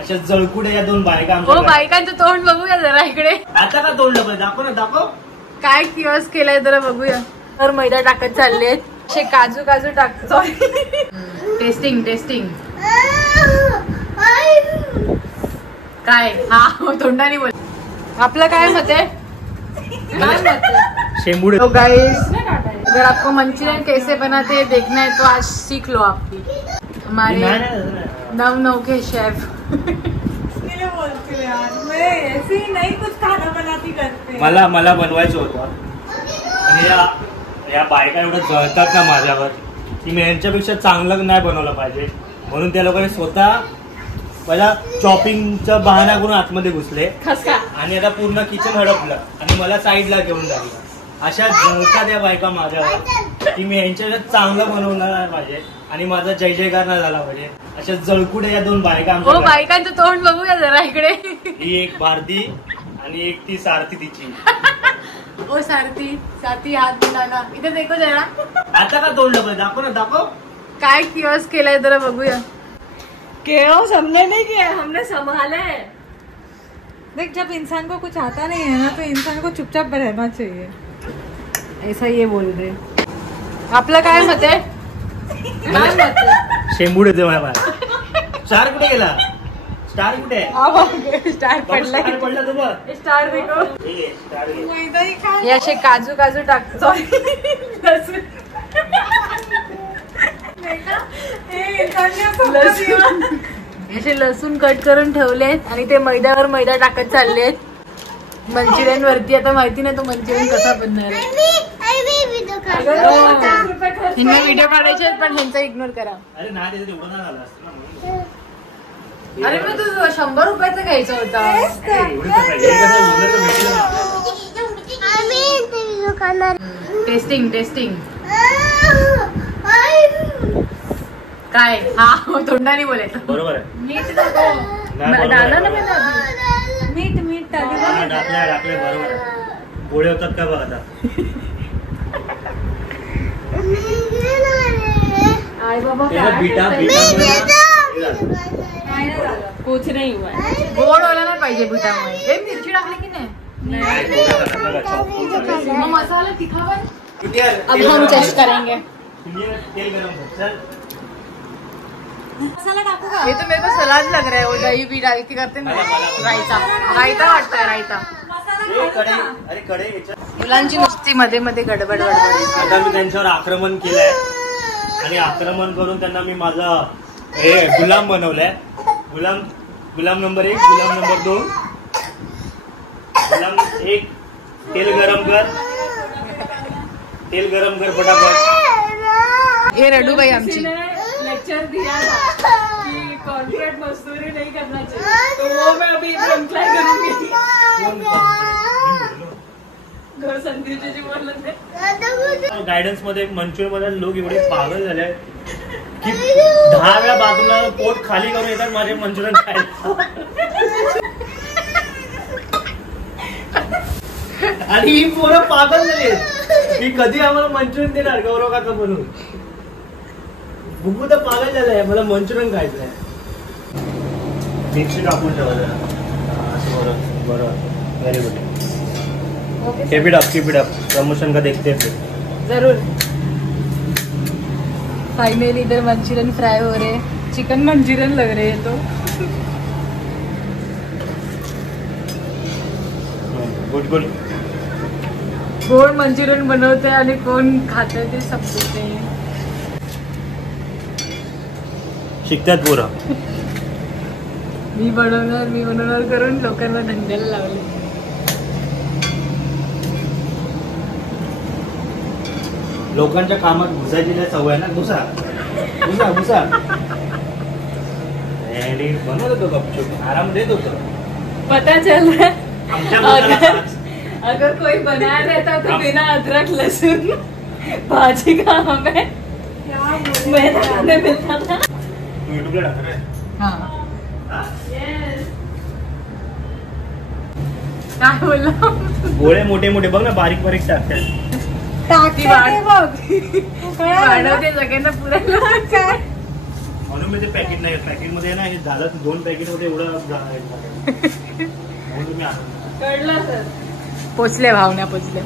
अशा जळकुड्या या दोन बायका. हो, बायकांचं तोंड बघूया जरा इकडे. आता का तोंडलं पाहिजे? दाखव ना, दाखव काय किओस्क केलंय जरा बघूया. तर मैदा टाकत चाललेत. असे काजू काजू टाक. Testing testing. काय हा तोंडाने बोल. आपलं काय मत आहे? काय मत है? शेंबुडे. तो गाइस, अगर आपको मंचूरियन कैसे बनाते हैं देखना है तो आज सीख लो आप भी. हमारे नव के शेफ. मला बनवायचं होतं. आणि या बायका एवढं जळतात ना माझ्यावर की मी यांच्यापेक्षा चांगलं नाही बनवलं पाहिजे, म्हणून त्या लोकांनी स्वतः पहिला चॉपिंगचा बहाणा करून आतमध्ये घुसले आणि आता पूर्ण किचन हडपलं आणि मला साईडला घेऊन जाईल. अशा जळतात या बायका माझ्यावर की मी यांच्यापेक्षा चांगलं बनवलं नाही पाहिजे आणि माझा जय जयकार नाही झाला पाहिजे. अशा जळकुड्या या दोन बायका. हो, बायकांचं तोंड बघूया जरा इकडे. ही एक भारती आणि एक ती सारथी तिची. ओ सारथी, सारथी हात मिलाना. इथे देखो जरा. आता का तोंडलं पाहिजे? दाखव ना, दाखव काय किओस्क केलंय जरा बघूया. केओस हमने नहीं किया, हमने संभाला है. देख, जब इंसान को कुछ आता नहीं है ना तो इंसान को चुपचाप रहना चाहिए. ऐसा ये बोल रहे. आपलं काय मत आहे? काय मत आहे? शेंबुडे ते माझ्या बाहेर. स्टार कुठे गेला? स्टार कुठे आहे? स्टार पडला. पडला तू बघ. स्टार देखो. स्टार हे असे काजू काजू टाक. असे लसूण कट करून ठेवलेत आणि ते मैद्यावर मैदा टाकत चाललेत मंचुरियन वरती. आता माहिती नाही तो मंचुरियन कसा बनणार आहे. ह्यांना व्हिडिओ काढायचे पण ह्यांचा इग्नोर करा. अरे नाही, तेवढं नाही झालं असतं ना. अरे मग तू 100 रुपयाचा घ्यायचा होता. Testing testing. काय हा तोंडाने बोलायचं. बरोबर आहे. मीठ डाला ना मीठ मीठ टाकले बरोबर आहे. गोळे होतात का बघ आता. आई बाबा कुछ नहीं हुआ. गोड व्हायला नाही पाहिजे पिठामुळे. हे मिरची टाकली की नाही? मग मसाला तिखा पण. अब हम टेस्ट करेंगे. तेल गरम. मसाला डाकू का? ये तो मेरे को सलाद लग रहा है. वो दही भी डाल के करते ना. रायता रायता वाटतंय रायता. अरे कडे मुलांची नुसती मध्ये मध्ये गडबड गडबड. आता मी त्यांच्यावर आक्रमण केलंय आणि आक्रमण करून त्यांना मी माझा हे गुलाम बनवलाय. गुलाम नंबर 1, गुलाम नंबर 2. गुलाम 1, तेल गरम कर. तेल गरम कर फटाफट. ये रडू भाई आमची. लेक्चर दिया था कि कॉर्पोरेट मजदूरी नहीं करना चाहिए, तो वो मैं अभी अप्लाई करूंगी. घर संदीपची बोलत गायडन्स मध्ये मंचुरियन मध्ये लोक एवढे पागल झाले की 10 वेळा बाजूला पोट खाली करून येतात माझे मंचुरियन खायला. आणि ही पोरं पागल झाली की कधी आम्हाला मंचुरियन देणार गौरव काका म्हणून. बुकू तर पागल झालाय, मला मंचुरियन खायचंय. मिरची टाकून ठेवायचं. बरोबर, very good. Keep it up. Promotion का देखते हैं फिर. जरूर. फाइनली इधर मंचूरियन फ्राई हो रहे. चिकन मंचूरियन लग रहे हैं तो. Good good. कोण मंचुरियन बनवते आणि कोण खाते ते समजते. शिकतात पोरं. मी बनवणार करून लोकांना धंद्याला लावले. लोकांच्या कामात घुसायची नाही सवय ना. घुसा. बनवत होतो गपचूप, आराम देत होतो. पता चल रहा है अगर कोई बनाया रहता तो बिना अदरक लहसुन भाजी का हमें मैदा खाने मिलता था. तू यूट्यूबला टाकणार आहे? काय बोलला? गोळे मोठे मोठे बघ ना, बारीक बारीक टाकतात. वाढवते सगळ्यांना पुरायला. म्हणून मी ते पॅकेट नाही पॅकेटमध्ये ना हे झालं 2 पॅकेटमध्ये एवढं म्हणून मी आणून कळलं सर. पोचले भावना पोचले.